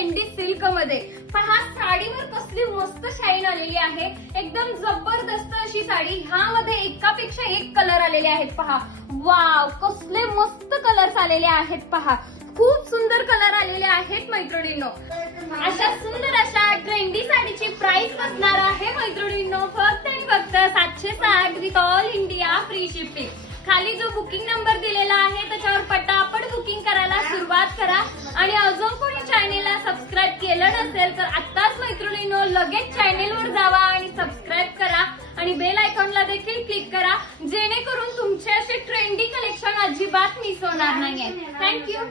Trendy silk मध्ये। पहा साडीवर कसली मस्त शाईन आलेली आहे, एकदम जबरदस्त अशी साडी। ह्यामध्ये एकापेक्षा एक कलर आलेले आहेत पहा। वाव, कसले मस्त कलर्स आलेले आहेत पहा, खूप सुंदर कलर आलेले आहेत मैत्रिणींनो। अशा सुंदर अशा ट्रेंडी साडीची प्राइस बसणार आहे मैत्रिणींनो फक्त आणि फक्त 760 with all India free shipping. खाली जो बुकिंग नंबर दिलेला आहे त्याच्यावर पटापट बुकिंग करायला सुरुवात करा। आणि अजून कोणी चॅनेलला सबस्क्राईब केलं नसेल तर आत्ताच मैत्रिणींनो लगेच चॅनेलवर जावा आणि सबस्क्राईब करा आणि बेल आयकॉनला देखील क्लिक करा, जेणेकरून तुमचे असे ट्रेंडी कलेक्शन अजिबात मिस होणार नाहीये। थँक्यू।